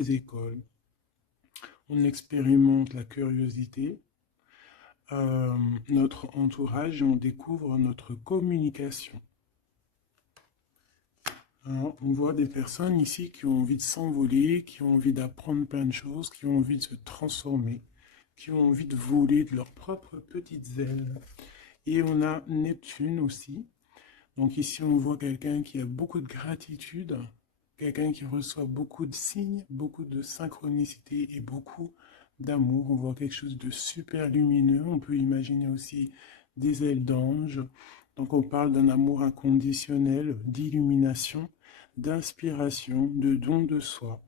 les écoles. On expérimente la curiosité, notre entourage et on découvre notre communication. Hein, on voit des personnes ici qui ont envie de s'envoler, qui ont envie d'apprendre plein de choses, qui ont envie de se transformer, qui ont envie de voler de leurs propres petites ailes. Et on a Neptune aussi. Donc ici, on voit quelqu'un qui a beaucoup de gratitude, quelqu'un qui reçoit beaucoup de signes, beaucoup de synchronicité et beaucoup d'amour. On voit quelque chose de super lumineux. On peut imaginer aussi des ailes d'ange. Donc on parle d'un amour inconditionnel, d'illumination, d'inspiration, de don de soi,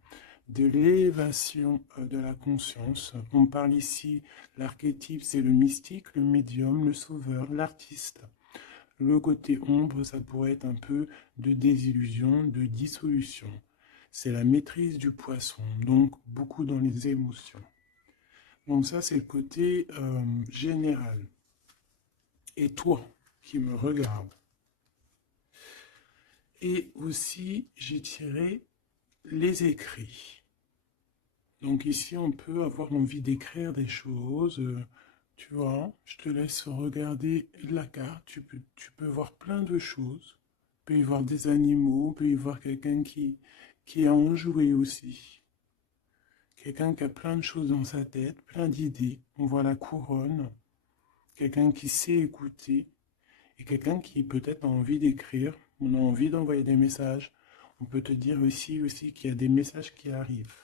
de l'élévation de la conscience. On parle ici, l'archétype, c'est le mystique, le médium, le sauveur, l'artiste. Le côté ombre, ça pourrait être un peu de désillusion, de dissolution. C'est la maîtrise du poisson, donc beaucoup dans les émotions. Donc ça, c'est le côté général. Et toi, qui me regarde. Et aussi, j'ai tiré les écrits. Donc ici, on peut avoir envie d'écrire des choses. Tu vois, je te laisse regarder la carte. Tu peux voir plein de choses. Il peut y voir des animaux, il peut y voir quelqu'un qui a enjoué aussi. Quelqu'un qui a plein de choses dans sa tête, plein d'idées. On voit la couronne. Quelqu'un qui sait écouter. Et quelqu'un qui peut-être a envie d'écrire. On a envie d'envoyer des messages. On peut te dire aussi qu'il y a des messages qui arrivent.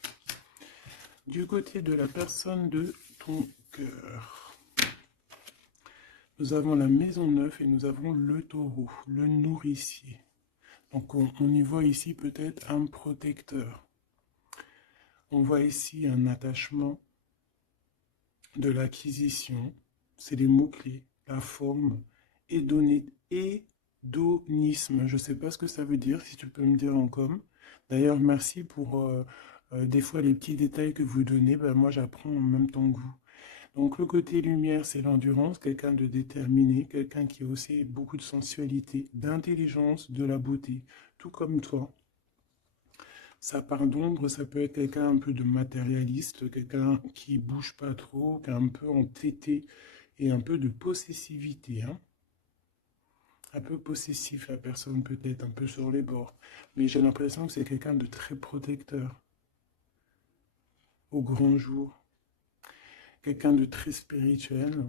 Du côté de la personne de ton cœur, nous avons la maison 9 et nous avons le taureau, le nourricier. Donc on y voit ici peut-être un protecteur. On voit ici un attachement, de l'acquisition, c'est les mots-clés, la forme, hédonisme. Je ne sais pas ce que ça veut dire, si tu peux me dire en com. D'ailleurs, merci pour des fois les petits détails que vous donnez. Ben, moi, j'apprends en même temps que vous. Donc, le côté lumière, c'est l'endurance, quelqu'un de déterminé, quelqu'un qui a aussi beaucoup de sensualité, d'intelligence, de la beauté, tout comme toi. Sa part d'ombre, ça peut être quelqu'un un peu de matérialiste, quelqu'un qui bouge pas trop, qui est un peu entêté et un peu de possessivité. Hein. Un peu possessif, la personne peut-être un peu sur les bords. Mais j'ai l'impression que c'est quelqu'un de très protecteur au grand jour. Quelqu'un de très spirituel.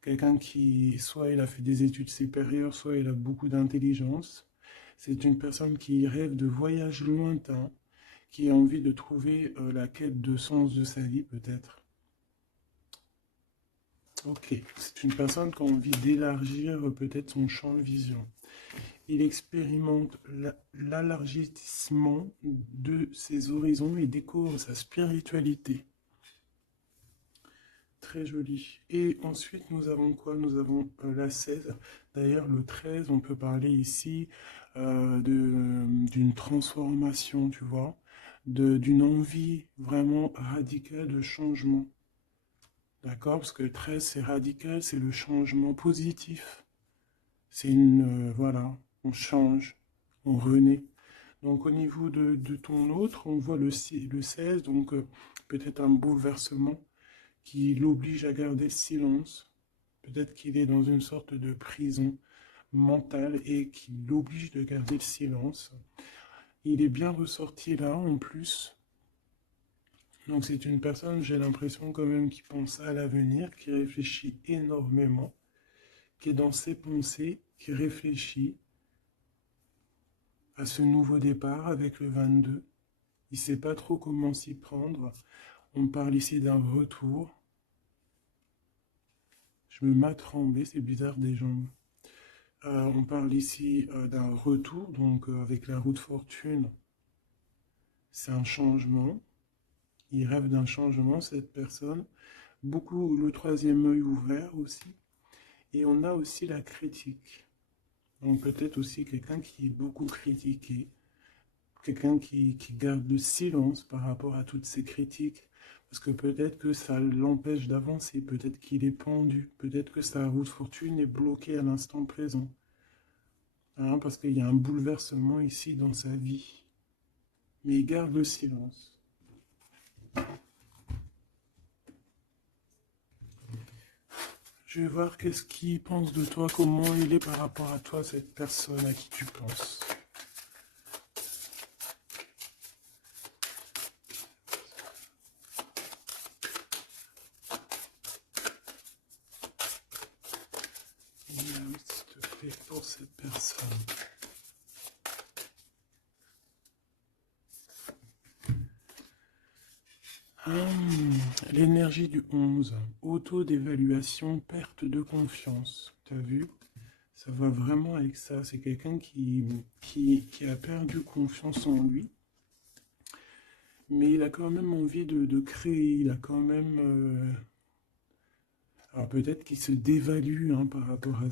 Quelqu'un qui, soit il a fait des études supérieures, soit il a beaucoup d'intelligence. C'est une personne qui rêve de voyages lointains, qui a envie de trouver la quête de sens de sa vie, peut-être. Ok, c'est une personne qui a envie d'élargir peut-être son champ de vision. Il expérimente l'élargissement de ses horizons et découvre sa spiritualité. Très joli. Et ensuite, nous avons quoi? Nous avons la 16. D'ailleurs, le 13, on peut parler ici d'une transformation, tu vois, d'une envie vraiment radicale de changement. D'accord? Parce que le 13, c'est radical, c'est le changement positif. C'est voilà, on change, on renaît. Donc au niveau de ton autre, on voit le 16, donc peut-être un bouleversement qui l'oblige à garder le silence. Peut-être qu'il est dans une sorte de prison mentale et qui l'oblige de garder le silence. Il est bien ressorti là en plus. Donc c'est une personne, j'ai l'impression quand même, qui pense à l'avenir, qui réfléchit énormément, qui est dans ses pensées, qui réfléchit à ce nouveau départ avec le 22. Il ne sait pas trop comment s'y prendre. On parle ici d'un retour. Je me mets à trembler, c'est bizarre des jambes. On parle ici d'un retour, donc avec la roue de fortune. C'est un changement. Il rêve d'un changement, cette personne. Beaucoup le troisième œil ouvert aussi. Et on a aussi la critique. Donc peut-être aussi quelqu'un qui est beaucoup critiqué. Quelqu'un qui garde le silence par rapport à toutes ces critiques. Parce que peut-être que ça l'empêche d'avancer. Peut-être qu'il est pendu. Peut-être que sa roue de fortune est bloquée à l'instant présent. Hein, parce qu'il y a un bouleversement ici dans sa vie. Mais il garde le silence. Je vais voir qu'est-ce qu'il pense de toi, comment il est par rapport à toi, cette personne à qui tu penses. S'il te plaît, pour cette personne. L'énergie du 11, auto-d'évaluation, perte de confiance. T'as vu? Ça va vraiment avec ça. C'est quelqu'un qui a perdu confiance en lui, mais il a quand même envie de créer. Il a quand même... alors peut-être qu'il se dévalue hein, par rapport à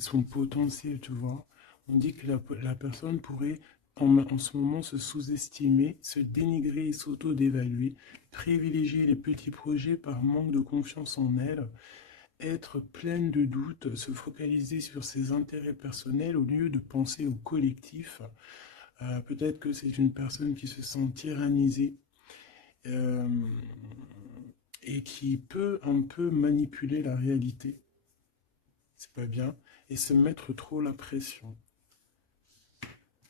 son potentiel, tu vois. On dit que la personne pourrait en ce moment se sous-estimer, se dénigrer et s'auto-dévaluer, privilégier les petits projets par manque de confiance en elle, être pleine de doutes, se focaliser sur ses intérêts personnels au lieu de penser au collectif. Peut-être que c'est une personne qui se sent tyrannisée euh, et qui peut un peu manipuler la réalité. C'est pas bien. Et se mettre trop la pression.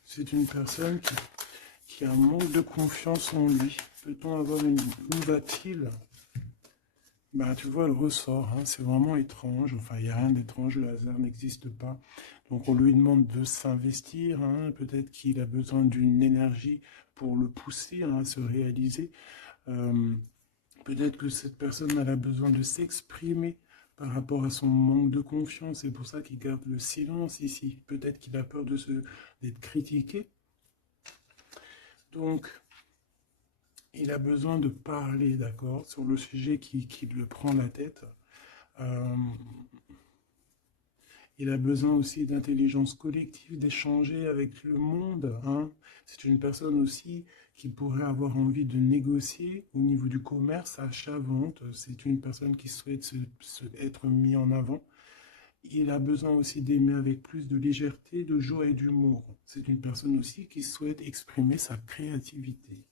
C'est une personne qui a un manque de confiance en lui. Peut-on avoir une... Où va-t-il? Bah, tu vois, le ressort, hein, c'est vraiment étrange. Enfin, il n'y a rien d'étrange, le hasard n'existe pas. Donc, on lui demande de s'investir. Hein, peut-être qu'il a besoin d'une énergie pour le pousser hein, à se réaliser. Euh, Peut-être que cette personne elle a besoin de s'exprimer par rapport à son manque de confiance. C'est pour ça qu'il garde le silence ici. Peut-être qu'il a peur d'être critiqué. Donc, il a besoin de parler, d'accord, sur le sujet qui le prend la tête. Euh, il a besoin aussi d'intelligence collective, d'échanger avec le monde. Hein. C'est une personne aussi qui pourrait avoir envie de négocier au niveau du commerce, achat-vente. C'est une personne qui souhaite être mis en avant. Il a besoin aussi d'aimer avec plus de légèreté, de joie et d'humour. C'est une personne aussi qui souhaite exprimer sa créativité.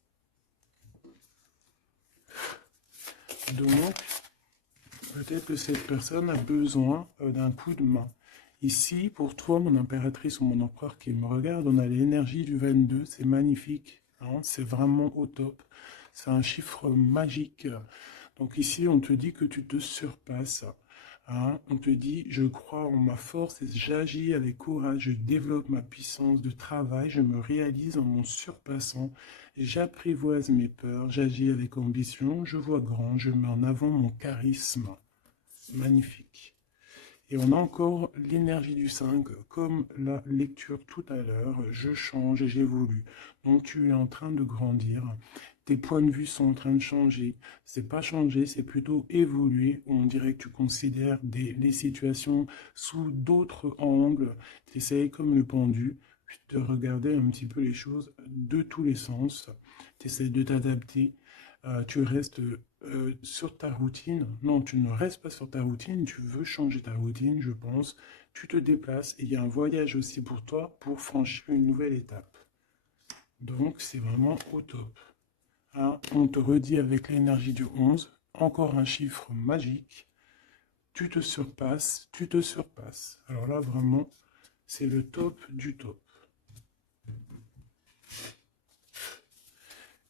Donc, peut-être que cette personne a besoin d'un coup de main. Ici, pour toi, mon impératrice ou mon empereur qui me regarde, on a l'énergie du 22, c'est magnifique, hein, c'est vraiment au top. C'est un chiffre magique. Donc ici, on te dit que tu te surpasses. Hein, on te dit, je crois en ma force et j'agis avec courage, je développe ma puissance de travail, je me réalise en mon surpassant, j'apprivoise mes peurs, j'agis avec ambition, je vois grand, je mets en avant mon charisme. Magnifique. Et on a encore l'énergie du 5, comme la lecture tout à l'heure, je change et j'évolue. Donc tu es en train de grandir, tes points de vue sont en train de changer. C'est pas changer, c'est plutôt évoluer. On dirait que tu considères les situations sous d'autres angles. Tu essayes comme le pendu de regarder un petit peu les choses de tous les sens. Tu essayes de t'adapter. Tu restes sur ta routine. Non, tu ne restes pas sur ta routine, tu veux changer ta routine, je pense. Tu te déplaces et il y a un voyage aussi pour toi pour franchir une nouvelle étape. Donc, c'est vraiment au top. Hein, on te redit avec l'énergie du 11, encore un chiffre magique. Tu te surpasses, tu te surpasses. Alors là, vraiment, c'est le top du top.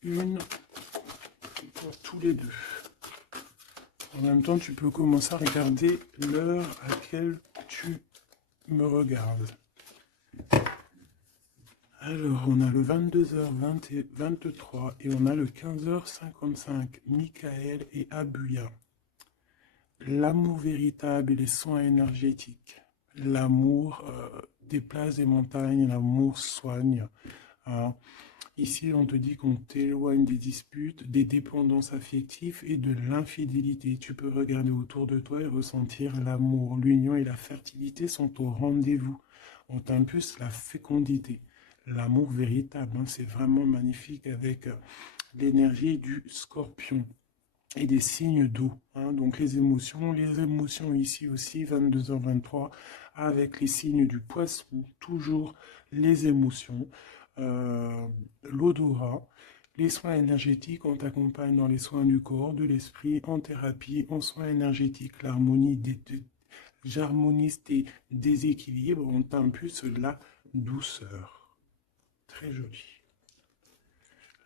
Une pour tous les deux. En même temps, tu peux commencer à regarder l'heure à laquelle tu me regardes. Alors, on a le 22h23 et on a le 15h55. Michael et Abuya. L'amour véritable et les soins énergétiques. L'amour déplace des montagnes, l'amour soigne. Hein. Ici, on te dit qu'on t'éloigne des disputes, des dépendances affectives et de l'infidélité. Tu peux regarder autour de toi et ressentir l'amour. L'union et la fertilité sont au rendez-vous. On t'impulse la fécondité. L'amour véritable, hein, c'est vraiment magnifique avec l'énergie du scorpion et des signes d'eau. Hein, donc les émotions ici aussi, 22h23, avec les signes du poisson, toujours les émotions. L'odorat, Les soins énergétiques, on t'accompagne dans les soins du corps, de l'esprit, en thérapie, en soins énergétiques, j'harmonise tes déséquilibres, on t'impulse la douceur. Très joli.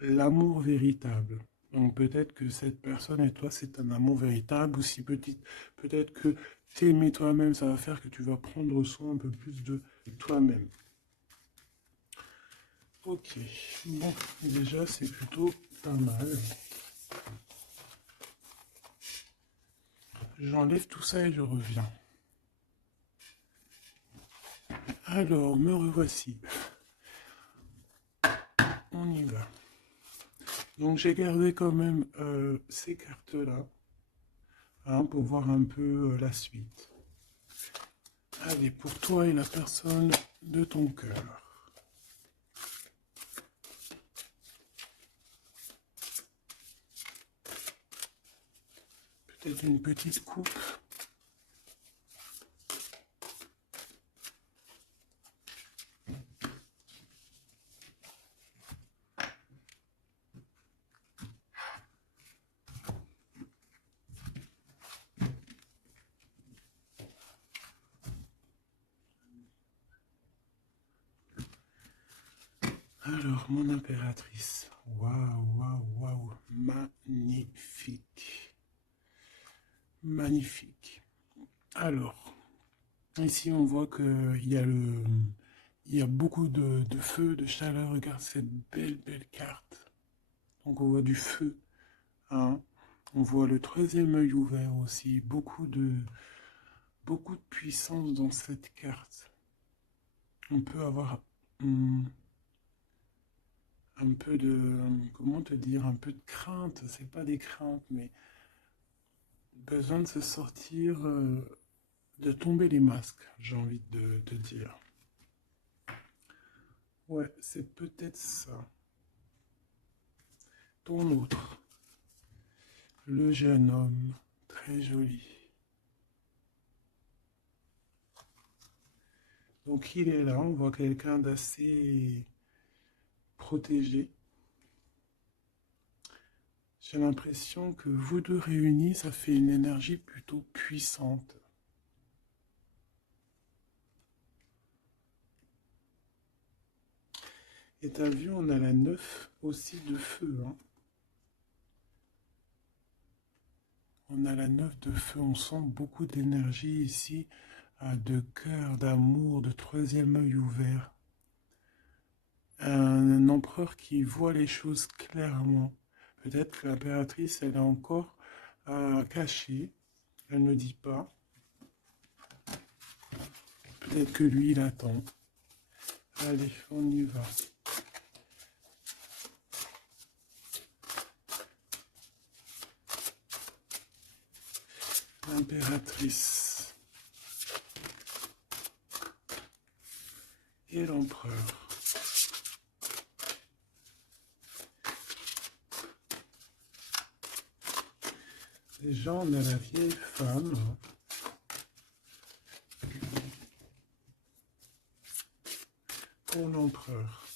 L'amour véritable. Donc peut-être que cette personne et toi, c'est un amour véritable, ou si peut-être que t'aimer toi-même, ça va faire que tu vas prendre soin un peu plus de toi-même. Ok, bon, déjà c'est plutôt pas mal. J'enlève tout ça et je reviens. Alors, me revoici. On y va. Donc j'ai gardé quand même ces cartes-là, hein, pour voir un peu la suite. Allez, pour toi et la personne de ton cœur. Peut-être une petite coupe. Alors, mon impératrice. Waouh, waouh, waouh. Magnifique. Magnifique. Alors, ici, on voit il y a beaucoup de feu, de chaleur. Regarde cette belle, belle carte. Donc, on voit du feu. Hein. On voit le troisième œil ouvert aussi. Beaucoup de puissance dans cette carte. On peut avoir un peu de, comment te dire, un peu de crainte. C'est pas des craintes, mais besoin de se sortir, de tomber les masques, j'ai envie de te dire. Ouais, c'est peut-être ça. Ton autre, le jeune homme, très joli. Donc il est là, on voit quelqu'un d'assez protégé. J'ai l'impression que vous deux réunis, ça fait une énergie plutôt puissante. Et t'as vu, on a la 9 aussi de feu. Hein. On a la 9 de feu, on sent beaucoup d'énergie ici, de cœur, d'amour, de troisième œil ouvert. Un empereur qui voit les choses clairement. Peut-être que l'impératrice, elle est encore cachée, elle ne dit pas. Peut-être que lui, il attend. Allez, on y va. L'impératrice et l'empereur. Déjà, on a la vieille femme. Pour l'empereur.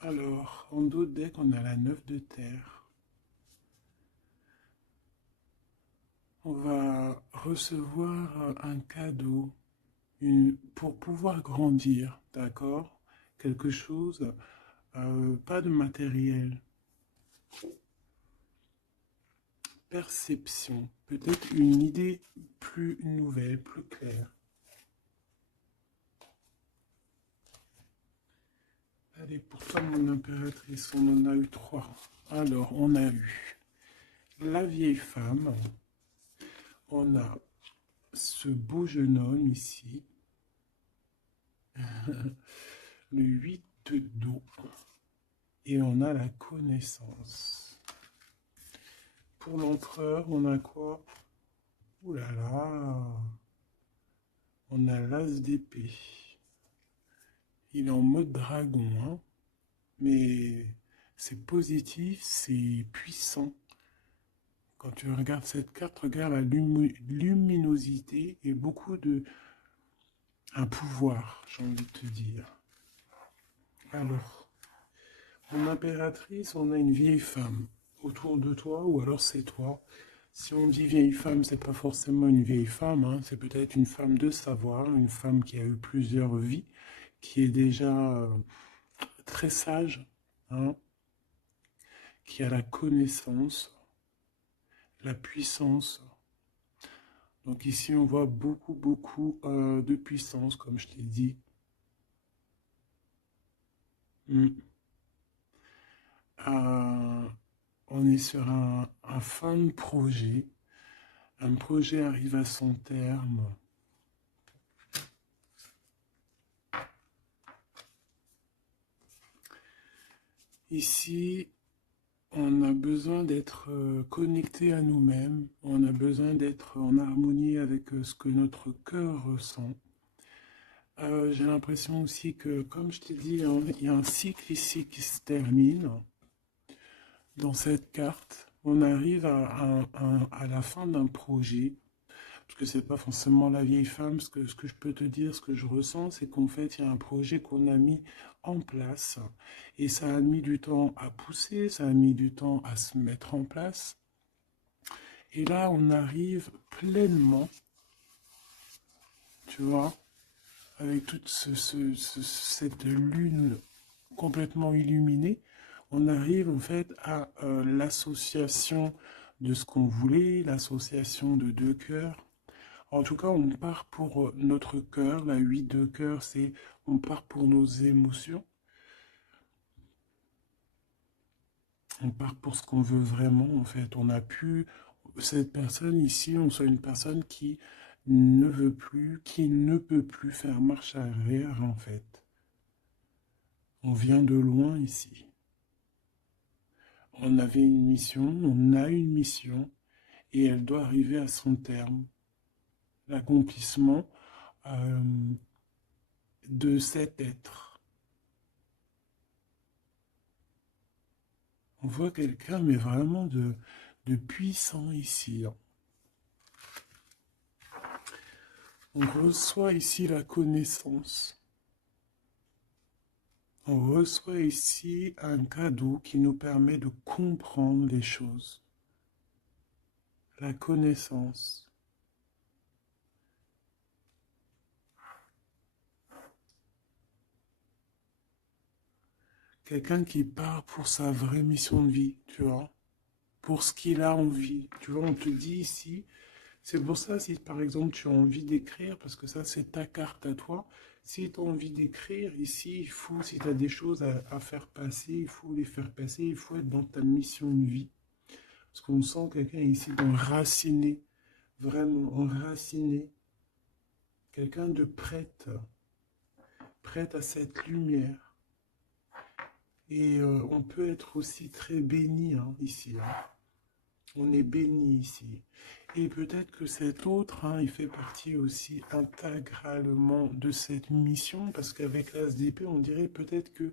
Alors, en d'autres decks, on a la 9 de terre. On va recevoir un cadeau pour pouvoir grandir, d'accord? Quelque chose, pas de matériel. Perception, peut-être une idée plus nouvelle, plus claire. Allez, pour toi, mon impératrice, on en a eu 3. Alors, on a eu la vieille femme. On a ce beau jeune homme ici. Le 8 d'eau. Et on a la connaissance. Pour l'empereur, on a quoi? Ouh là là. On a l'as d'épée. Il est en mode dragon, hein, mais c'est positif, c'est puissant. Quand tu regardes cette carte, regarde la luminosité et beaucoup de... un pouvoir, j'ai envie de te dire. Alors, en impératrice, on a une vieille femme autour de toi, ou alors c'est toi. Si on dit vieille femme, c'est pas forcément une vieille femme, hein, c'est peut-être une femme de savoir, une femme qui a eu plusieurs vies, qui est déjà très sage, hein, qui a la connaissance, la puissance. Donc ici, on voit beaucoup de puissance, comme je t'ai dit. Mm. Euh, on est sur un fin de projet. Un projet arrive à son terme. Ici, on a besoin d'être connecté à nous-mêmes. On a besoin d'être en harmonie avec ce que notre cœur ressent. J'ai l'impression aussi que, comme je t'ai dit, hein, il y a un cycle ici qui se termine. Dans cette carte, on arrive à la fin d'un projet, parce que c'est pas forcément la vieille femme, ce que je peux te dire, ce que je ressens, c'est qu'en fait, il y a un projet qu'on a mis en place, et ça a mis du temps à pousser, ça a mis du temps à se mettre en place, et là, on arrive pleinement, tu vois, avec toute cette lune complètement illuminée, on arrive en fait à l'association de ce qu'on voulait, l'association de deux cœurs. En tout cas, on part pour notre cœur. La 8 de cœur, c'est on part pour nos émotions. On part pour ce qu'on veut vraiment, en fait. On a pu, cette personne ici, on soit une personne qui ne veut plus, qui ne peut plus faire marche arrière, en fait. On vient de loin ici. On avait une mission, on a une mission, et elle doit arriver à son terme. L'accomplissement euh, de cet être. On voit quelqu'un, mais vraiment de puissant ici. On reçoit ici la connaissance. On reçoit ici un cadeau qui nous permet de comprendre les choses. La connaissance. Quelqu'un qui part pour sa vraie mission de vie, tu vois, pour ce qu'il a envie. Tu vois, on te dit ici, c'est pour ça, si par exemple tu as envie d'écrire, parce que ça c'est ta carte à toi, si tu as envie d'écrire, ici, il faut, si tu as des choses à faire passer, il faut les faire passer, il faut être dans ta mission de vie. Parce qu'on sent quelqu'un ici d'enraciné, vraiment enraciné, quelqu'un de prête, prête à cette lumière. Et on peut être aussi très béni hein, ici. Hein. On est béni ici. Et peut-être que cet autre, hein, il fait partie aussi intégralement de cette mission, parce qu'avec l'As d'épée, on dirait peut-être que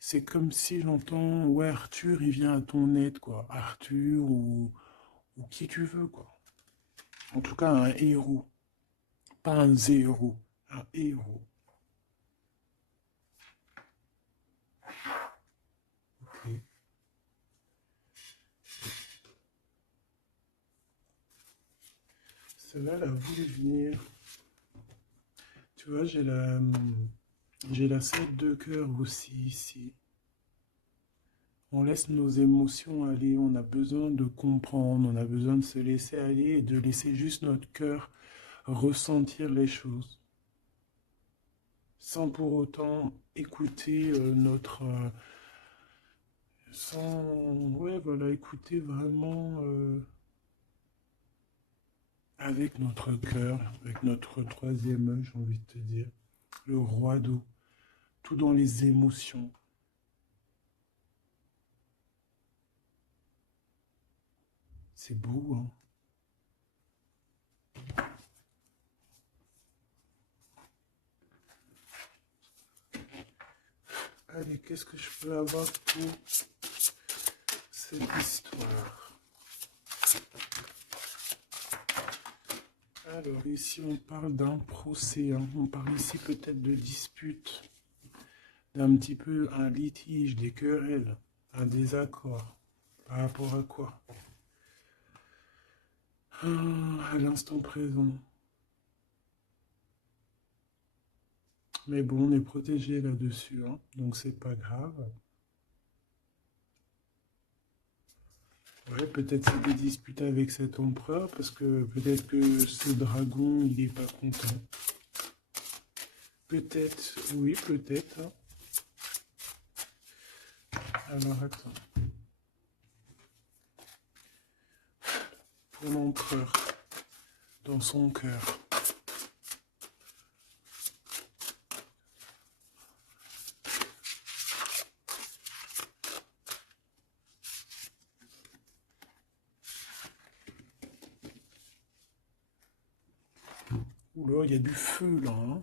c'est comme si j'entends, ouais, Arthur, il vient à ton aide, quoi. Arthur ou qui tu veux, quoi. En tout cas, un héros. Pas un zéro, un héros. Ok. Celle-là, elle a voulu venir. Tu vois, j'ai la 7 de cœur aussi ici. On laisse nos émotions aller, on a besoin de comprendre, on a besoin de se laisser aller et de laisser juste notre cœur ressentir les choses. Sans pour autant écouter notre... sans... Ouais, voilà, écouter vraiment avec notre cœur, avec notre troisième œil, j'ai envie de te dire. Le roi d'eau, tout dans les émotions. C'est beau, hein. Allez, qu'est-ce que je peux avoir pour cette histoire? Alors ici on parle d'un procès, hein. On parle ici peut-être de dispute, d'un petit peu un litige, des querelles, un désaccord. Par rapport à quoi? À l'instant présent. Mais bon, on est protégé là-dessus, hein, donc c'est pas grave. Ouais, peut-être c'est des disputes avec cet empereur, parce que peut-être que ce dragon, il est pas content. Peut-être, oui, peut-être, hein. Alors attends. Pour l'empereur, dans son cœur. Oula, il y a du feu là, hein.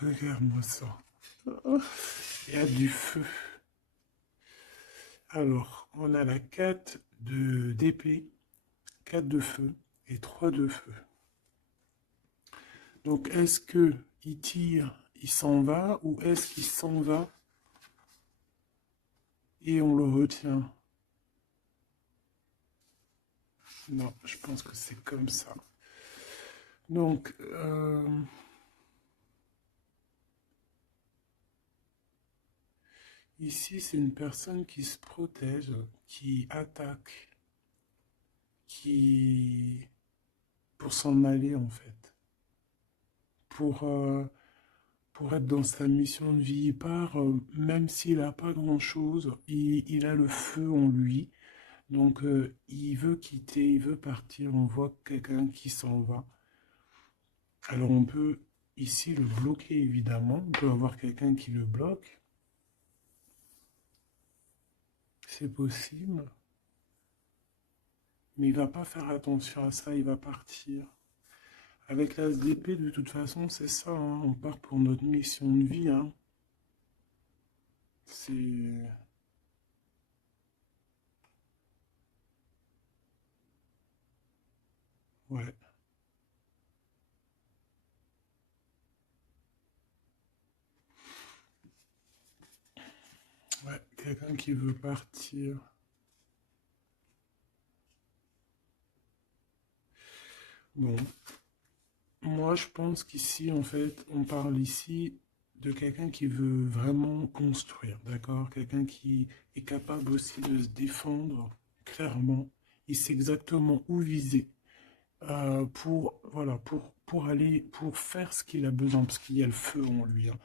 Regarde-moi ça. Il y a du feu. Alors, on a la 4 d'épée, 4 de feu et 3 de feu. Donc, est-ce que il tire, il s'en va, ou est-ce qu'il s'en va et on le retient? Non, je pense que c'est comme ça. Donc, ici, c'est une personne qui se protège, qui attaque, qui... pour s'en aller en fait. Pour, euh, pour être dans sa mission de vie, il part, même s'il n'a pas grand-chose, il a le feu en lui. Donc, il veut quitter, il veut partir. On voit quelqu'un qui s'en va. Alors, on peut ici le bloquer, évidemment. On peut avoir quelqu'un qui le bloque. C'est possible. Mais il va pas faire attention à ça, il va partir. Avec l'as d'épée, de toute façon, c'est ça, hein. On part pour notre mission de vie, hein. C'est... Ouais. Ouais, quelqu'un qui veut partir. Bon, moi je pense qu'ici, en fait, on parle ici de quelqu'un qui veut vraiment construire, d'accord? Quelqu'un qui est capable aussi de se défendre clairement. Il sait exactement où viser pour, voilà, pour aller, pour faire ce qu'il a besoin, parce qu'il y a le feu en lui, hein.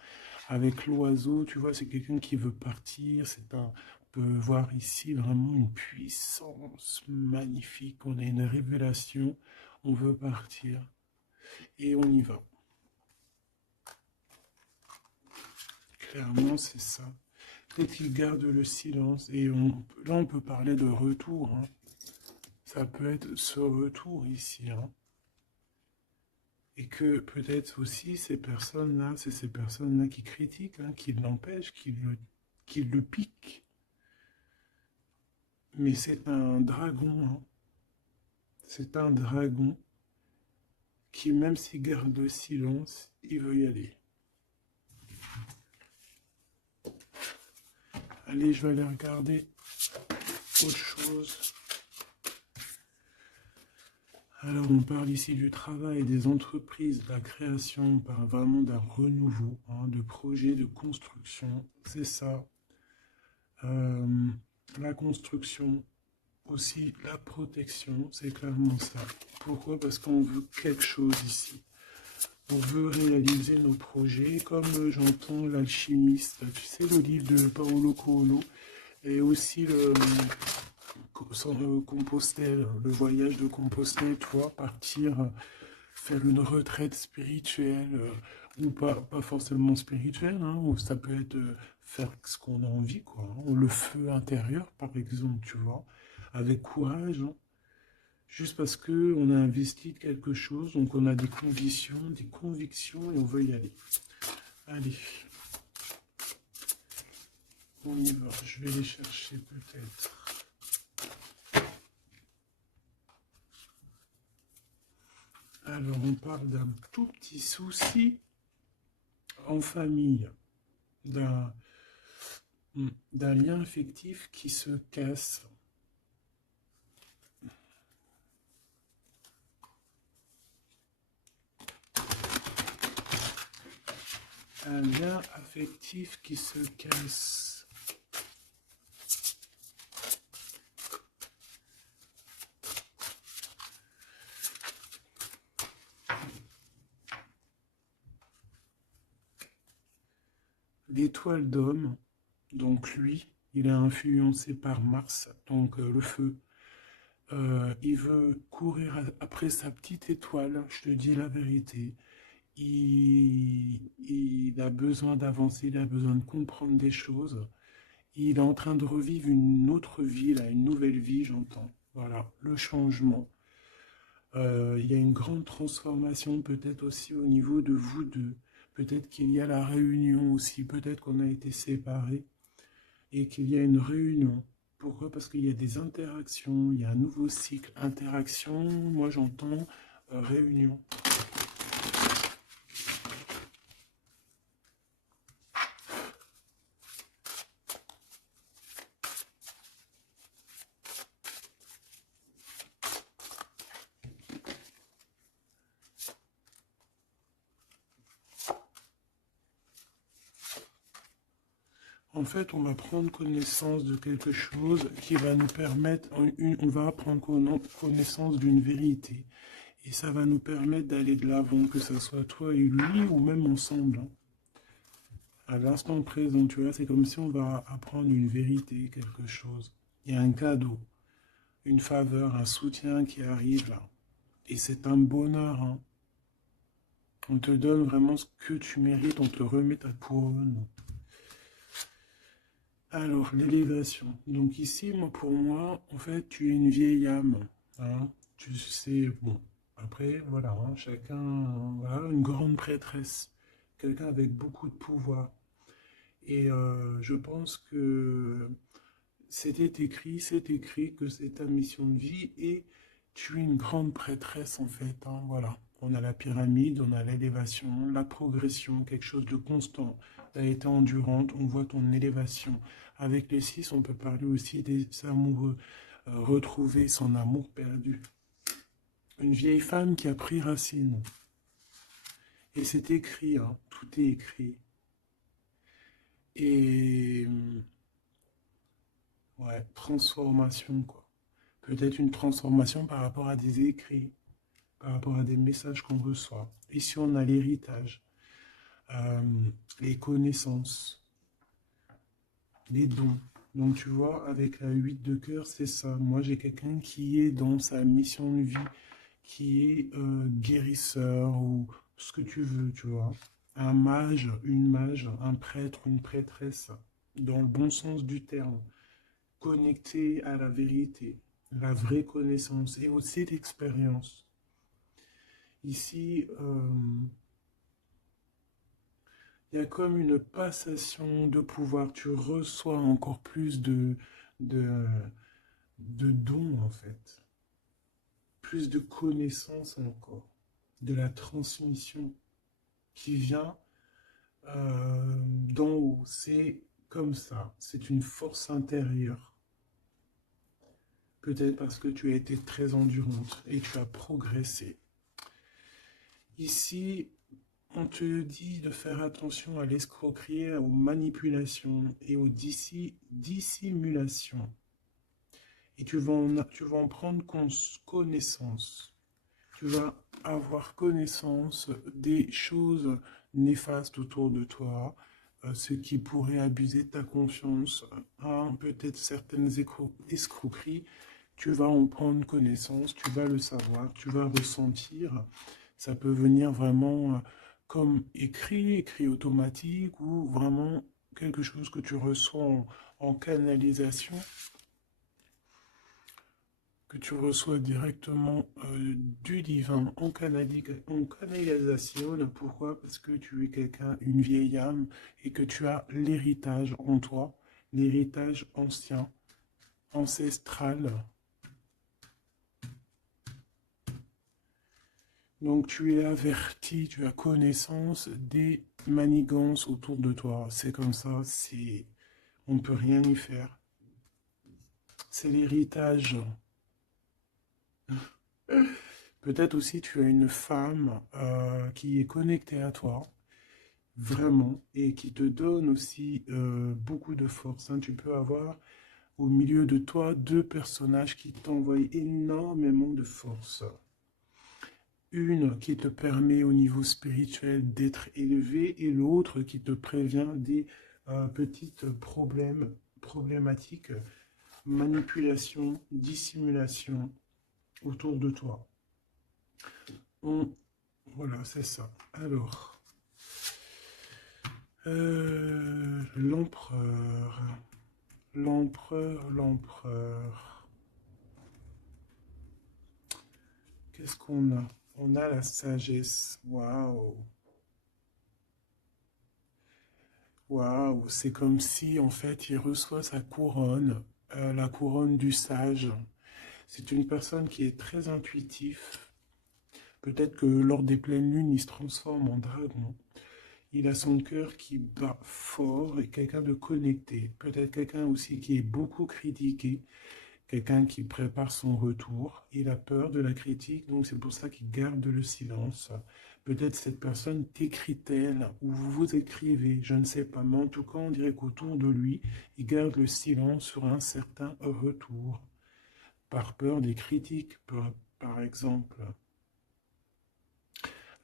Avec l'oiseau, tu vois, c'est quelqu'un qui veut partir. On peut voir ici vraiment une puissance magnifique. On a une révélation. On veut partir et on y va. Clairement, c'est ça. Peut-être qu'il garde le silence et là, on peut parler de retour, hein. Ça peut être ce retour ici, hein. Et que peut-être aussi ces personnes-là, c'est ces personnes-là qui critiquent, hein, qui l'empêchent, qui le piquent. Mais c'est un dragon, hein. C'est un dragon qui, même s'il garde le silence, il veut y aller. Allez, je vais aller regarder autre chose. Alors, on parle ici du travail, des entreprises, de la création, on parle vraiment d'un renouveau, hein, de projets, de construction. C'est ça. Euh, la construction, aussi la protection, c'est clairement ça. Pourquoi? Parce qu'on veut quelque chose ici. On veut réaliser nos projets, comme j'entends l'alchimiste, tu sais, le livre de Paolo Coelho, et aussi Compostelle, le voyage de Compostelle, toi, partir faire une retraite spirituelle, ou pas forcément spirituelle, hein, ou ça peut être faire ce qu'on a envie, quoi, hein, ou le feu intérieur, par exemple, tu vois, avec courage, hein, juste parce que on a investi quelque chose, donc on a des convictions et on veut y aller. Allez, on y va. Je vais les chercher peut-être. Alors, on parle d'un tout petit souci en famille, d'un lien affectif qui se casse. Un lien affectif qui se casse. L'étoile d'homme, donc lui, il est influencé par Mars, donc le feu. Il veut courir après sa petite étoile, je te dis la vérité. Il a besoin d'avancer, il a besoin de comprendre des choses. Il est en train de revivre une autre vie, là, une nouvelle vie, j'entends. Voilà, le changement. Il y a une grande transformation peut-être aussi au niveau de vous deux. Peut-être qu'il y a la réunion aussi, peut-être qu'on a été séparés et qu'il y a une réunion. Pourquoi? Parce qu'il y a des interactions, il y a un nouveau cycle. Interaction, moi j'entends réunion. En fait, on va prendre connaissance de quelque chose qui va nous permettre, on va prendre connaissance d'une vérité. Et ça va nous permettre d'aller de l'avant, que ce soit toi et lui, ou même ensemble, hein. À l'instant présent, tu vois, c'est comme si on va apprendre une vérité, quelque chose. Il y a un cadeau, une faveur, un soutien qui arrive là. Et c'est un bonheur, hein. On te donne vraiment ce que tu mérites, on te remet ta couronne. Alors, l'élévation. Donc ici, moi, pour moi, en fait, tu es une vieille âme, hein. Tu sais, bon, après, voilà, hein, chacun, voilà, une grande prêtresse, quelqu'un avec beaucoup de pouvoir. Et je pense que c'est écrit que c'est ta mission de vie et tu es une grande prêtresse en fait, hein, voilà. On a la pyramide, on a l'élévation, la progression, quelque chose de constant. Tu as été endurante, on voit ton élévation. Avec les 6, on peut parler aussi des amoureux, retrouver son amour perdu. Une vieille femme qui a pris racine. Et c'est écrit, hein, tout est écrit. Et ouais, transformation, quoi. Peut-être une transformation par rapport à des écrits, par rapport à des messages qu'on reçoit. Ici, on a l'héritage, euh, les connaissances, les dons. Donc, tu vois, avec la 8 de cœur, c'est ça. Moi, j'ai quelqu'un qui est dans sa mission de vie, qui est guérisseur ou ce que tu veux, tu vois. Un mage, un prêtre, une prêtresse, dans le bon sens du terme, connecté à la vérité, la vraie connaissance et aussi l'expérience. Ici, il y a comme une passation de pouvoir. Tu reçois encore plus de, de dons, en fait. Plus de connaissances encore. De la transmission qui vient d'en haut. C'est comme ça. C'est une force intérieure. Peut-être parce que tu as été très endurante et tu as progressé. Ici, on te dit de faire attention à l'escroquerie, aux manipulations et aux dissimulations. Et tu vas en prendre connaissance. Tu vas avoir connaissance des choses néfastes autour de toi, ce qui pourrait abuser ta confiance, hein, peut-être certaines escroqueries. Tu vas en prendre connaissance, tu vas le savoir, tu vas ressentir. Ça peut venir vraiment comme écrit automatique ou vraiment quelque chose que tu reçois en canalisation, que tu reçois directement du divin en canalisation. Pourquoi? Parce que tu es quelqu'un, une vieille âme, et que tu as l'héritage en toi, l'héritage ancien, ancestral. Donc tu es averti, tu as connaissance des manigances autour de toi. C'est comme ça, on ne peut rien y faire. C'est l'héritage. Peut-être aussi tu as une femme qui est connectée à toi, vraiment, et qui te donne aussi beaucoup de force, hein. Tu peux avoir au milieu de toi deux personnages qui t'envoient énormément de force. Une qui te permet au niveau spirituel d'être élevé et l'autre qui te prévient des petites problématiques, manipulation, dissimulation autour de toi. Voilà, c'est ça. Alors, l'empereur, l'empereur. Qu'est-ce qu'on a? On a la sagesse. Waouh. Waouh, c'est comme si en fait il reçoit sa couronne, la couronne du sage. C'est une personne qui est très intuitif. Peut-être que lors des pleines lunes, il se transforme en dragon. Il a son cœur qui bat fort et quelqu'un de connecté. Peut-être quelqu'un aussi qui est beaucoup critiqué, quelqu'un qui prépare son retour. Il a peur de la critique, donc c'est pour ça qu'il garde le silence. Peut-être cette personne t'écrit-elle ou vous vous écrivez, je ne sais pas. Mais en tout cas, on dirait qu'autour de lui, il garde le silence sur un certain retour. Par peur des critiques, par exemple.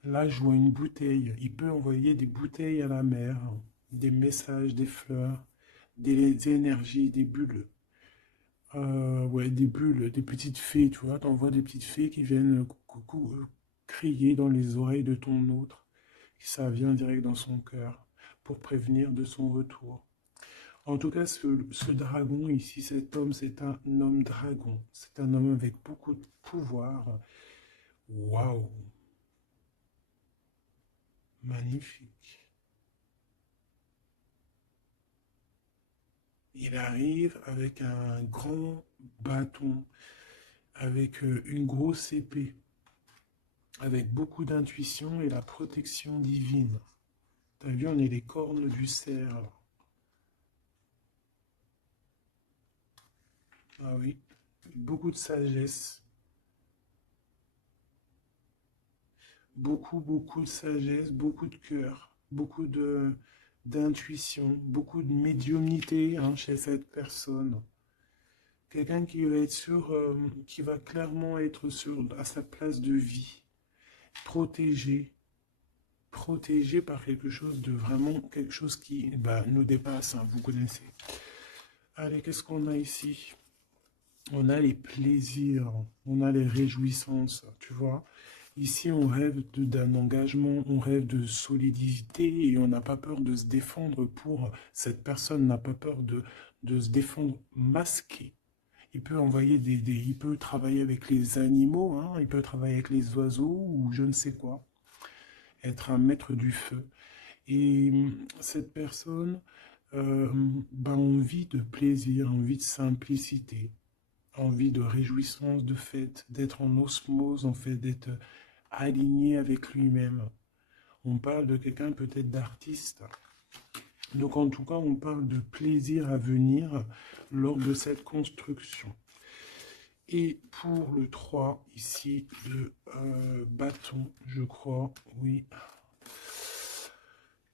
Là, je vois une bouteille. Il peut envoyer des bouteilles à la mer, des messages, des fleurs, des énergies, des bulles. Ouais, des bulles, des petites fées, tu vois. T'envoies des petites fées qui viennent crier dans les oreilles de ton autre. Ça vient direct dans son cœur pour prévenir de son retour. En tout cas, ce dragon ici, cet homme, c'est un homme dragon. C'est un homme avec beaucoup de pouvoir. Waouh! Magnifique. Il arrive avec un grand bâton, avec une grosse épée, avec beaucoup d'intuition et la protection divine. T'as vu, on est les cornes du cerf. Ah oui, beaucoup de sagesse. Beaucoup de sagesse, beaucoup de cœur, beaucoup d'intuition, beaucoup de médiumnité, hein, chez cette personne. Quelqu'un qui va être sûr, qui va clairement être sûr à sa place de vie, protégé, protégé par quelque chose de vraiment, quelque chose qui bah, nous dépasse, hein, vous connaissez. Allez, qu'est-ce qu'on a ici? On a les plaisirs, on a les réjouissances, tu vois. Ici, on rêve d'un engagement, on rêve de solidité et on n'a pas peur de se défendre pour... Cette personne n'a pas peur de se défendre masqué. Il peut envoyer il peut travailler avec les animaux, hein, il peut travailler avec les oiseaux ou je ne sais quoi. Être un maître du feu. Et cette personne a envie de plaisir, envie de simplicité, envie de réjouissance, de fête, d'être en osmose, en fait, d'être aligné avec lui-même. On parle de quelqu'un peut-être d'artiste. Donc en tout cas, on parle de plaisir à venir lors de cette construction. Et pour le 3, ici, de bâton, je crois, oui.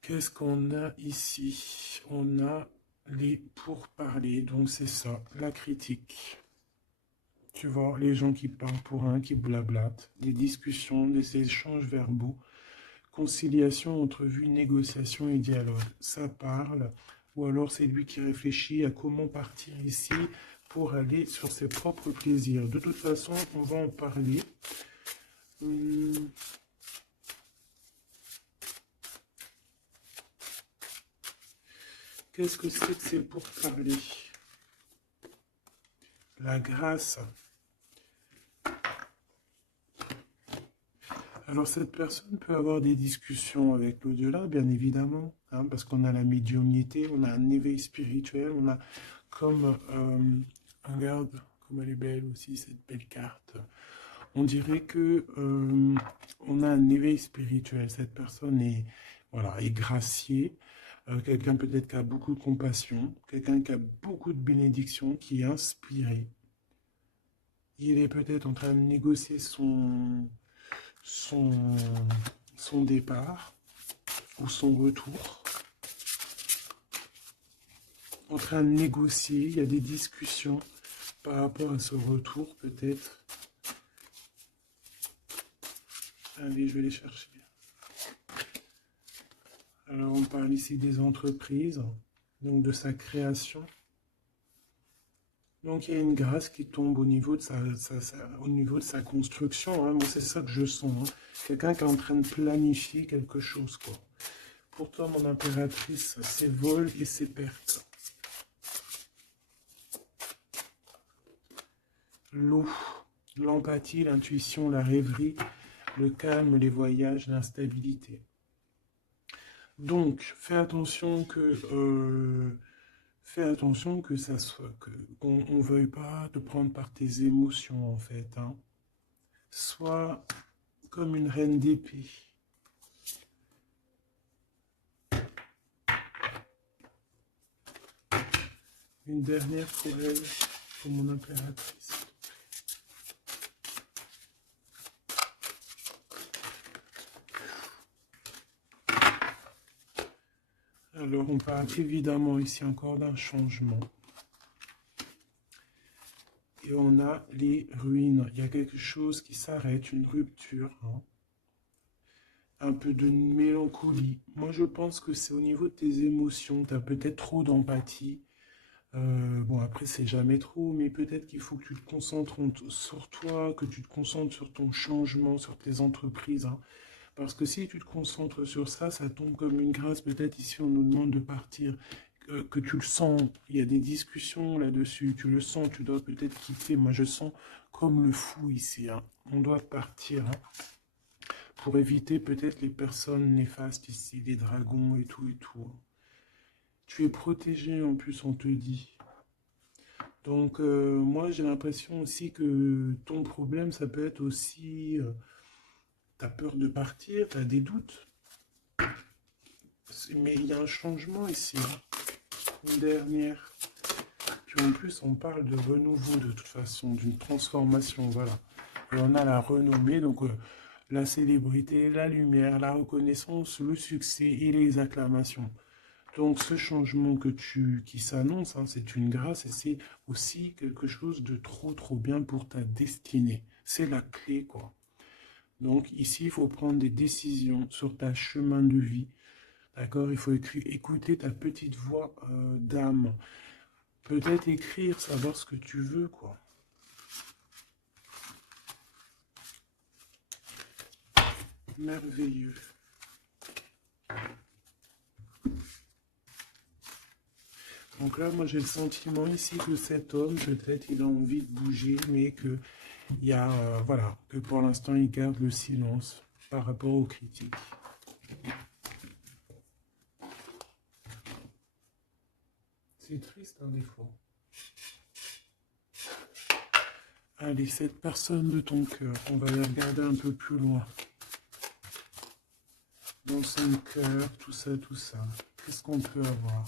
Qu'est-ce qu'on a ici? On a les pourparlers, donc c'est ça, la critique. Tu vois, les gens qui parlent pour un, qui blablatent, des discussions, des échanges verbaux, conciliation entre vue, négociation et dialogue. Ça parle, ou alors c'est lui qui réfléchit à comment partir ici pour aller sur ses propres plaisirs. De toute façon, on va en parler. Qu'est-ce que c'est que ces pourparlers? La grâce. Alors cette personne peut avoir des discussions avec l'au-delà, bien évidemment, hein, parce qu'on a la médiumnité, on a un éveil spirituel, on a comme, regarde comme elle est belle aussi, cette belle carte. On dirait que on a un éveil spirituel. Cette personne est, voilà, est graciée. Quelqu'un peut-être qui a beaucoup de compassion, quelqu'un qui a beaucoup de bénédiction, qui est inspiré. Il est peut-être en train de négocier son, son départ ou son retour. En train de négocier, il y a des discussions par rapport à ce retour peut-être. Allez, je vais les chercher. Alors, on parle ici des entreprises, donc de sa création. Donc, il y a une grâce qui tombe au niveau de au niveau de sa construction. Hein. Moi, c'est ça que je sens. Hein. Quelqu'un qui est en train de planifier quelque chose, quoi. Pourtant, mon impératrice, ses vols et ses pertes. L'eau, l'empathie, l'intuition, la rêverie, le calme, les voyages, l'instabilité. Donc, fais attention que ça soit, qu'on ne veuille pas te prendre par tes émotions, en fait. Hein. Sois comme une reine d'épée. Une dernière pour elle, pour mon impératrice. Alors, on parle évidemment ici encore d'un changement. Et on a les ruines. Il y a quelque chose qui s'arrête, une rupture. Hein. Un peu de mélancolie. Moi, je pense que c'est au niveau de tes émotions. Tu as peut-être trop d'empathie. Bon, après, c'est jamais trop, mais peut-être qu'il faut que tu te concentres sur toi, que tu te concentres sur ton changement, sur tes entreprises. Hein. Parce que si tu te concentres sur ça, ça tombe comme une grâce. Peut-être ici, on nous demande de partir, que tu le sens. Il y a des discussions là-dessus. Tu le sens, tu dois peut-être quitter. Moi, je sens comme le fou ici. Hein. On doit partir. Hein, pour éviter peut-être les personnes néfastes ici, les dragons et tout et tout. Hein. Tu es protégé en plus, on te dit. Donc, moi, j'ai l'impression aussi que ton problème, ça peut être aussi... tu as peur de partir, tu as des doutes. Mais il y a un changement ici. Hein. Une dernière. Puis en plus, on parle de renouveau de toute façon, d'une transformation, voilà. Et on a la renommée, donc la célébrité, la lumière, la reconnaissance, le succès et les acclamations. Donc ce changement qui s'annonce, hein, c'est une grâce et c'est aussi quelque chose de trop bien pour ta destinée. C'est la clé, quoi. Donc ici, il faut prendre des décisions sur ta chemin de vie. D'accord? Il faut écouter ta petite voix d'âme. Peut-être écrire, savoir ce que tu veux, quoi. Merveilleux. Donc là, moi j'ai le sentiment ici que cet homme, peut-être, il a envie de bouger, mais que il y a, voilà, que pour l'instant, il garde le silence par rapport aux critiques. C'est triste, hein, des fois. Allez, cette personne de ton cœur, on va la regarder un peu plus loin. Dans son cœur, tout ça, tout ça. Qu'est-ce qu'on peut avoir?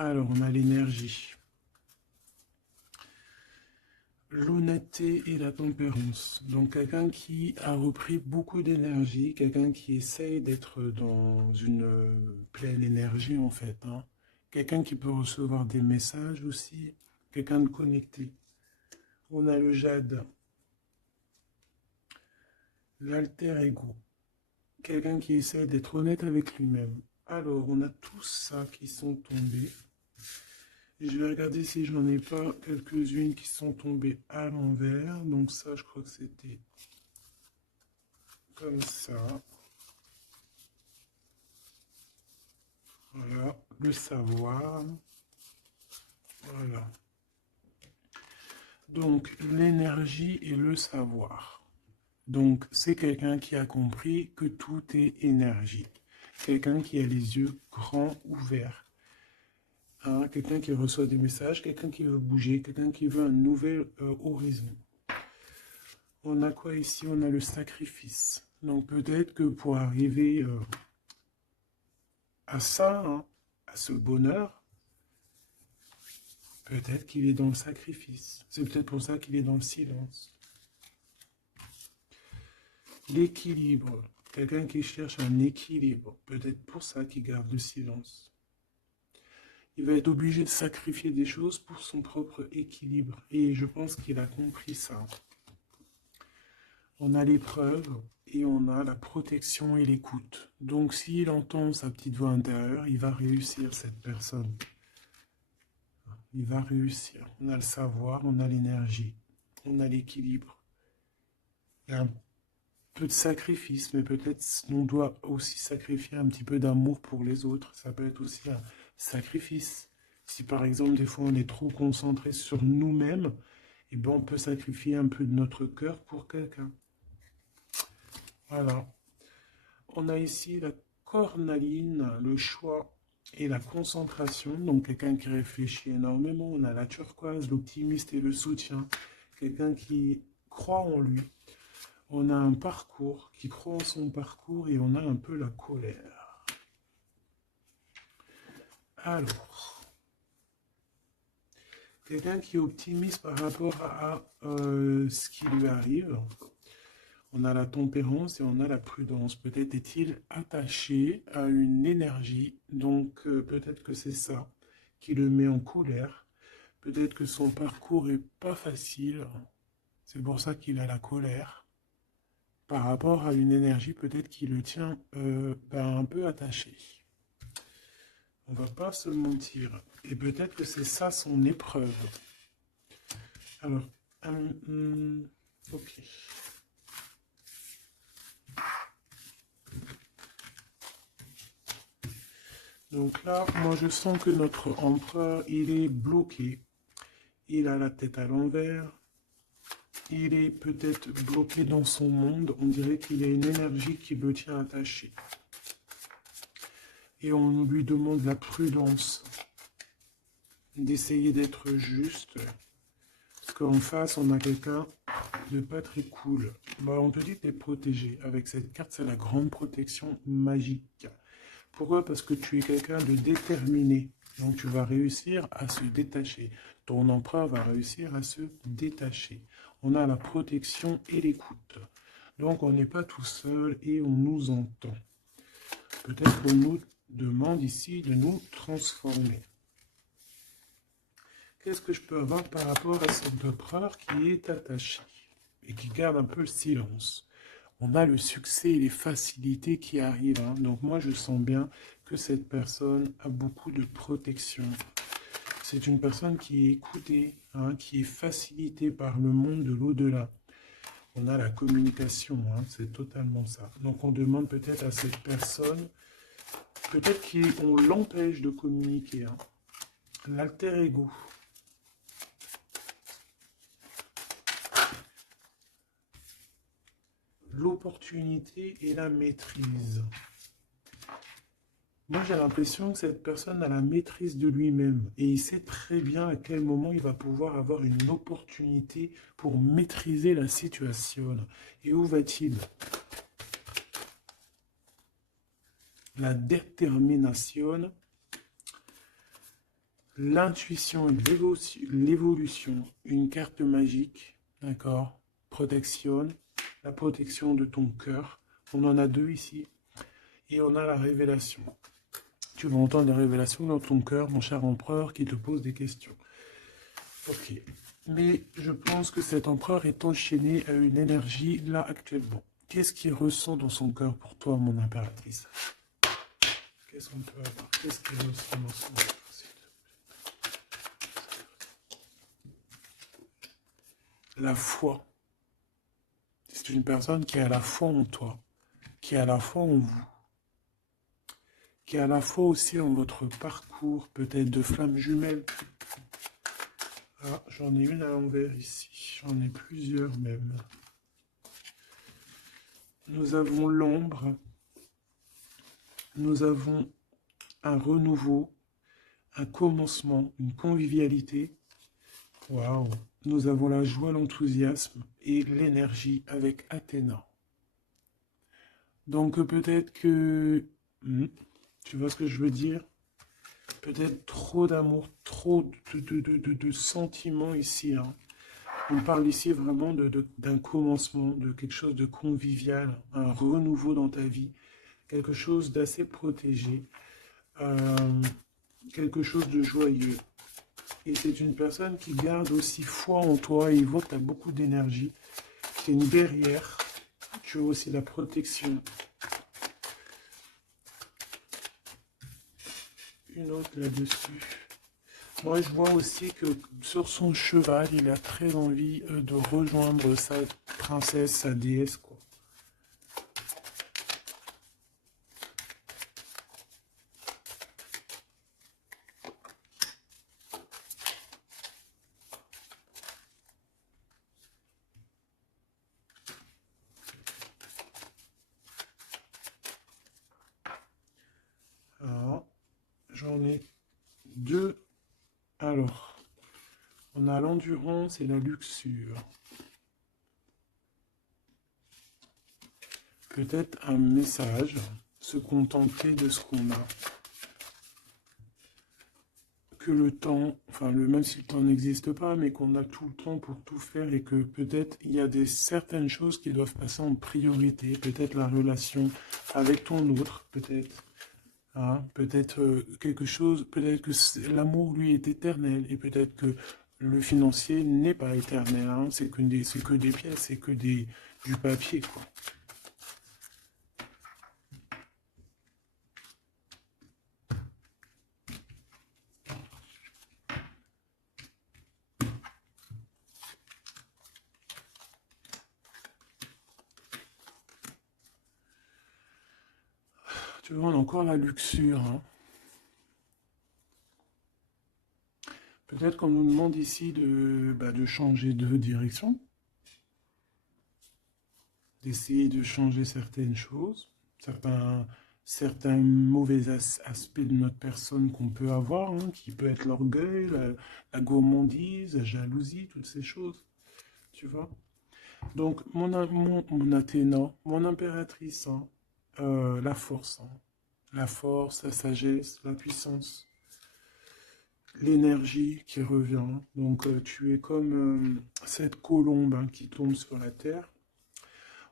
Alors, on a l'énergie. L'honnêteté et la tempérance. Donc, quelqu'un qui a repris beaucoup d'énergie, quelqu'un qui essaye d'être dans une pleine énergie, en fait. Hein. Quelqu'un qui peut recevoir des messages aussi, quelqu'un de connecté. On a le jade, l'alter ego. Quelqu'un qui essaie d'être honnête avec lui-même. Alors, on a tous ça qui sont tombés. Et je vais regarder si j'en ai pas quelques-unes qui sont tombées à l'envers. Donc ça, je crois que c'était comme ça. Voilà, le savoir. Voilà. Donc, l'énergie et le savoir. Donc, c'est quelqu'un qui a compris que tout est énergie. Quelqu'un qui a les yeux grands ouverts. Hein, quelqu'un qui reçoit des messages, quelqu'un qui veut bouger, quelqu'un qui veut un nouvel horizon. On a quoi ici? On a le sacrifice. Donc, peut-être que pour arriver à ça, hein, à ce bonheur, peut-être qu'il est dans le sacrifice. C'est peut-être pour ça qu'il est dans le silence. L'équilibre. Quelqu'un qui cherche un équilibre. Peut-être pour ça qu'il garde le silence. Il va être obligé de sacrifier des choses pour son propre équilibre. Et je pense qu'il a compris ça. On a l'épreuve et on a la protection et l'écoute. Donc s'il entend sa petite voix intérieure, il va réussir, cette personne. Il va réussir. On a le savoir, on a l'énergie, on a l'équilibre. Il y a un peu de sacrifice, mais peut-être on doit aussi sacrifier un petit peu d'amour pour les autres. Ça peut être aussi un sacrifice. Si par exemple, des fois, on est trop concentré sur nous-mêmes, eh ben, on peut sacrifier un peu de notre cœur pour quelqu'un. Voilà. On a ici la cornaline, le choix et la concentration. Donc, quelqu'un qui réfléchit énormément. On a la turquoise, l'optimiste et le soutien. Quelqu'un qui croit en lui. On a un parcours, qui croit en son parcours, et on a un peu la colère. Alors, quelqu'un qui est optimiste par rapport à ce qui lui arrive. On a la tempérance et on a la prudence. Peut-être est-il attaché à une énergie, donc peut-être que c'est ça qui le met en colère. Peut-être que son parcours est pas facile, c'est pour ça qu'il a la colère. Par rapport à une énergie peut-être qui le tient un peu attaché. On va pas se mentir. Et peut-être que c'est ça son épreuve. Alors, ok. Donc là, moi je sens que notre empereur, il est bloqué. Il a la tête à l'envers. Il est peut-être bloqué dans son monde. On dirait qu'il y a une énergie qui le tient attaché. Et on lui demande la prudence. D'essayer d'être juste. Parce qu'en face, on a quelqu'un de pas très cool. Bah, on te dit que tu es protégé. Avec cette carte, c'est la grande protection magique. Pourquoi? Parce que tu es quelqu'un de déterminé. Donc tu vas réussir à se détacher. Ton empereur va réussir à se détacher. On a la protection et l'écoute. Donc on n'est pas tout seul et on nous entend. Peut-être qu'on nous demande ici de nous transformer. Qu'est-ce que je peux avoir par rapport à cet empereur qui est attaché et qui garde un peu le silence? On a le succès et les facilités qui arrivent. Hein. Donc moi, je sens bien que cette personne a beaucoup de protection. C'est une personne qui est écoutée, hein, qui est facilitée par le monde de l'au-delà. On a la communication, hein, c'est totalement ça. Donc on demande peut-être à cette personne, peut-être qu'on l'empêche de communiquer. Hein. L'alter ego. L'opportunité et la maîtrise. Moi, j'ai l'impression que cette personne a la maîtrise de lui-même et il sait très bien à quel moment il va pouvoir avoir une opportunité pour maîtriser la situation. Et où va-t-il? La détermination, l'intuition et l'évolution, une carte magique, d'accord? Protection, la protection de ton cœur. On en a deux ici. Et on a la révélation. Tu vas entendre des révélations dans ton cœur, mon cher empereur, qui te pose des questions. Ok. Mais je pense que cet empereur est enchaîné à une énergie là actuellement. Qu'est-ce qu'il ressent dans son cœur pour toi, mon impératrice? Qu'est-ce qu'on peut avoir? Qu'est-ce qu'il ressent dans son cœur? La foi. C'est une personne qui a la foi en toi, qui a la foi en vous, qui a la foi aussi en votre parcours, peut-être de flammes jumelles. Ah, j'en ai une à l'envers ici. J'en ai plusieurs même. Nous avons l'ombre. Nous avons un renouveau, un commencement, une convivialité. Waouh! Nous avons la joie, l'enthousiasme et l'énergie avec Athéna. Donc peut-être que... tu vois ce que je veux dire? Peut-être trop d'amour, trop de sentiments ici, hein. On parle ici vraiment d'un commencement, de quelque chose de convivial, un renouveau dans ta vie, quelque chose d'assez protégé, euh, quelque chose de joyeux. Et c'est une personne qui garde aussi foi en toi et il voit que tu as beaucoup d'énergie. C'est une guerrière. Tu as aussi la protection. Une autre là-dessus. Moi, je vois aussi que sur son cheval, il a très envie de rejoindre sa princesse, sa déesse, quoi. Alors, j'en ai deux. Alors, on a l'endurance et la luxure. Peut-être un message, se contenter de ce qu'on a. Que le temps, enfin même si le temps n'existe pas, mais qu'on a tout le temps pour tout faire et que peut-être il y a certaines choses qui doivent passer en priorité. Peut-être la relation avec ton autre, peut-être. Hein, peut-être quelque chose, peut-être que l'amour, lui, est éternel, et peut-être que le financier n'est pas éternel, hein, c'est que des pièces, c'est que du papier, quoi. Tu vois, on a encore la luxure, hein. Peut-être qu'on nous demande ici de changer de direction, d'essayer de changer certaines choses, certains mauvais aspects de notre personne qu'on peut avoir, hein, qui peut être l'orgueil, la gourmandise, la jalousie, toutes ces choses, tu vois. Donc, mon Athéna, mon impératrice, hein, la force, hein, la force, la sagesse, la puissance, l'énergie qui revient. Donc, tu es comme cette colombe, hein, qui tombe sur la terre.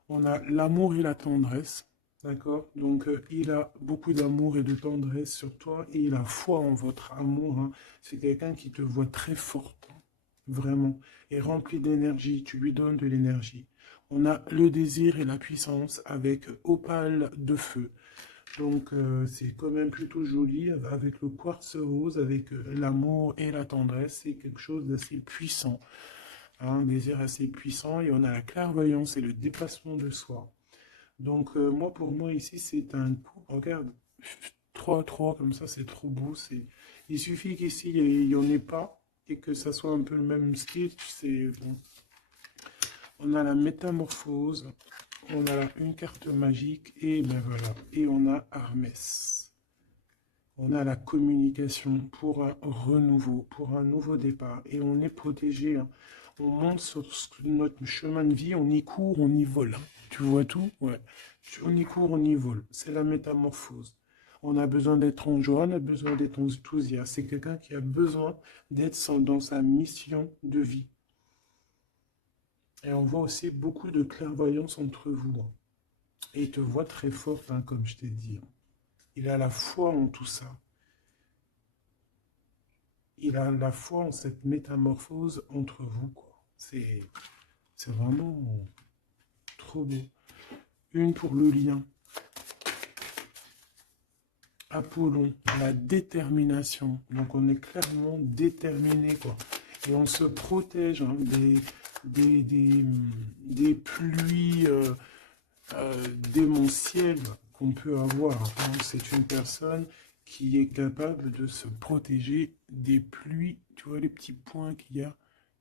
On a l'amour et la tendresse, d'accord? Donc, il a beaucoup d'amour et de tendresse sur toi et il a foi en votre amour, hein. C'est quelqu'un qui te voit très forte, hein, vraiment, et rempli d'énergie. Tu lui donnes de l'énergie. On a le désir et la puissance avec opale de feu. Donc, c'est quand même plutôt joli avec le quartz rose, avec l'amour et la tendresse. C'est quelque chose d'assez puissant, hein, un désir assez puissant. Et on a la clairvoyance et le dépassement de soi. Donc, moi, pour moi, ici, c'est un coup. Regarde, 3 comme ça, c'est trop beau. Il suffit qu'ici, il n'y en ait pas et que ça soit un peu le même style. C'est bon. On a la métamorphose. On a là une carte magique et ben voilà. Et on a Hermès. On a la communication pour un renouveau, pour un nouveau départ. Et on est protégé, hein. On monte sur notre chemin de vie, on y court, on y vole, hein. Tu vois tout? Ouais. On y court, on y vole. C'est la métamorphose. On a besoin d'être en joie, on a besoin d'être enthousiaste. C'est quelqu'un qui a besoin d'être dans sa mission de vie. Et on voit aussi beaucoup de clairvoyance entre vous, hein. Et il te voit très forte, hein, comme je t'ai dit, hein. Il a la foi en tout ça. Il a la foi en cette métamorphose entre vous, quoi. C'est vraiment trop beau. Une pour le lien. Apollon, la détermination. Donc on est clairement déterminé, quoi. Et on se protège, hein, des pluies démentielles qu'on peut avoir, hein. C'est une personne qui est capable de se protéger des pluies tu vois les petits points qu'il y a?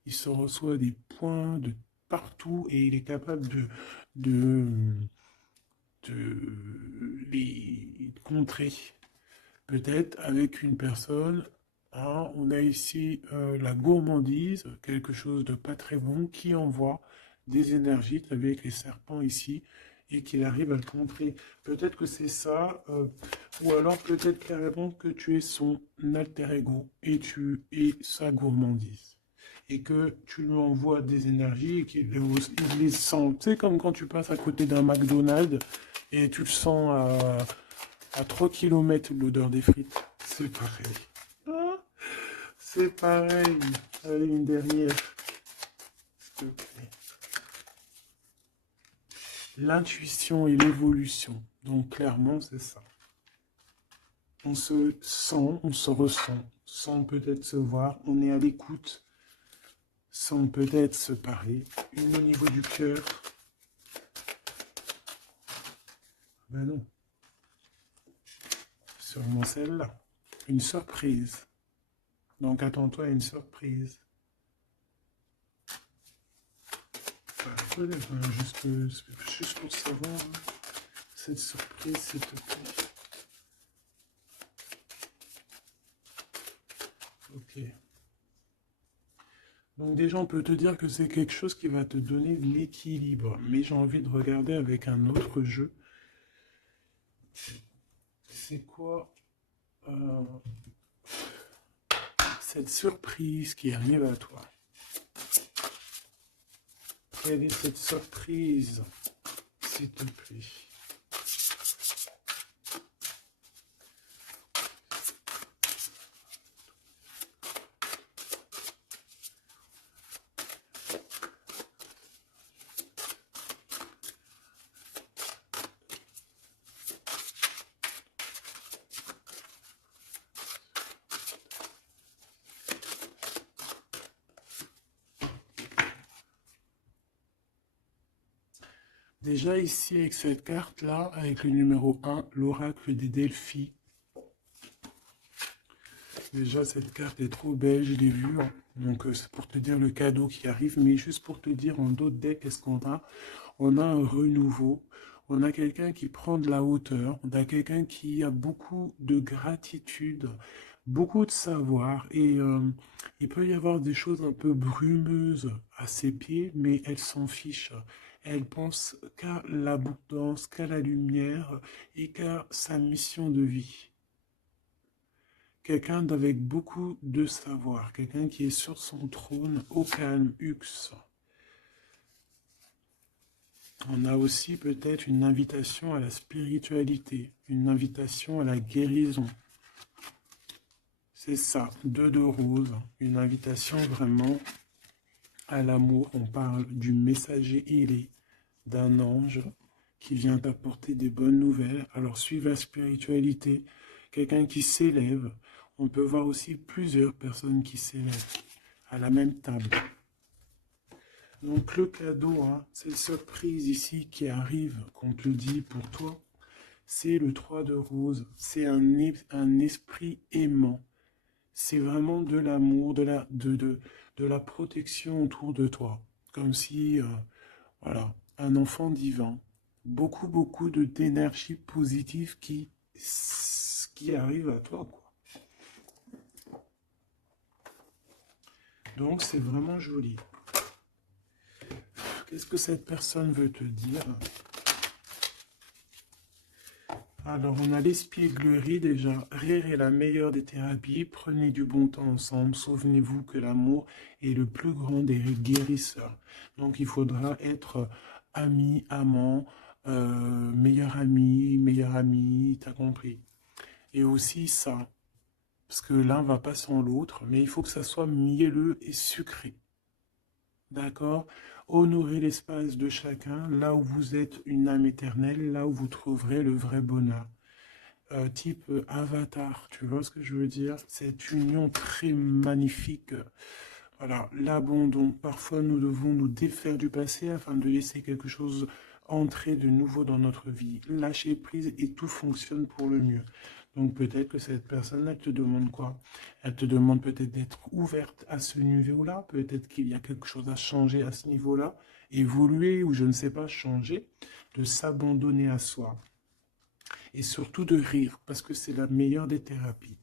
Il se reçoit des points de partout et il est capable de, de les contrer. Peut-être avec une personne, hein, on a ici la gourmandise, quelque chose de pas très bon, qui envoie des énergies, avec les serpents ici, et qu'il arrive à le contrer. Peut-être que c'est ça, ou alors peut-être carrément que tu es son alter ego, et tu es sa gourmandise. Et que tu lui envoies des énergies et qu'il il les sent. Tu sais, comme quand tu passes à côté d'un McDonald's et tu le sens à 3 km l'odeur des frites. C'est pareil. Ah, c'est pareil. Allez, une dernière, s'il te plaît. L'intuition et l'évolution. Donc, clairement, c'est ça. On se sent, on se ressent, sans peut-être se voir. On est à l'écoute, sans peut-être se parler. Une au niveau du cœur. Ben non. Sûrement celle-là. Une surprise. Donc, attends-toi à une surprise. Juste pour savoir, hein, cette surprise, s'il te plaît. Ok. Donc déjà, on peut te dire que c'est quelque chose qui va te donner de l'équilibre. Mais j'ai envie de regarder avec un autre jeu. C'est quoi cette surprise qui arrive à toi? Quelle est cette surprise, s'il te plaît? Déjà ici, avec cette carte-là, avec le numéro 1, l'oracle des Delphi. Déjà, cette carte est trop belle, je l'ai vue, hein. Donc, c'est pour te dire le cadeau qui arrive. Mais juste pour te dire, en d'autres decks, qu'est-ce qu'on a? On a un renouveau. On a quelqu'un qui prend de la hauteur. On a quelqu'un qui a beaucoup de gratitude, beaucoup de savoir. Et il peut y avoir des choses un peu brumeuses à ses pieds, mais elle s'en fiche. Elle pense qu'à l'abondance, qu'à la lumière et qu'à sa mission de vie. Quelqu'un d'avec beaucoup de savoir, quelqu'un qui est sur son trône, au calme, Hux. On a aussi peut-être une invitation à la spiritualité, une invitation à la guérison. C'est ça, 2 de rose, une invitation vraiment à l'amour. On parle du messager ailé, d'un ange qui vient t'apporter des bonnes nouvelles. Alors suive la spiritualité, quelqu'un qui s'élève. On peut voir aussi plusieurs personnes qui s'élèvent à la même table. Donc le cadeau, hein, cette surprise ici qui arrive, qu'on te dit pour toi, c'est le 3 de rose. C'est un esprit aimant. C'est vraiment de l'amour, de la protection autour de toi. Comme si, voilà, un enfant divin. Beaucoup, beaucoup d'énergie positive qui arrive à toi, quoi. Donc c'est vraiment joli. Qu'est-ce que cette personne veut te dire? Alors, on a l'espièglerie déjà. Rire est la meilleure des thérapies. Prenez du bon temps ensemble. Souvenez-vous que l'amour est le plus grand des guérisseurs. Donc, il faudra être ami, amant, meilleur ami, t'as compris. Et aussi ça, parce que l'un va pas sans l'autre, mais il faut que ça soit mielleux et sucré. D'accord? Honorez l'espace de chacun, là où vous êtes une âme éternelle, là où vous trouverez le vrai bonheur. Type Avatar, tu vois ce que je veux dire? Cette union très magnifique. Voilà, l'abandon. Parfois, nous devons nous défaire du passé afin de laisser quelque chose entrer de nouveau dans notre vie. Lâcher prise et tout fonctionne pour le mieux. Donc peut-être que cette personne, elle te demande quoi? Elle te demande peut-être d'être ouverte à ce niveau-là, peut-être qu'il y a quelque chose à changer à ce niveau-là, évoluer ou je ne sais pas, changer, de s'abandonner à soi. Et surtout de rire, parce que c'est la meilleure des thérapies.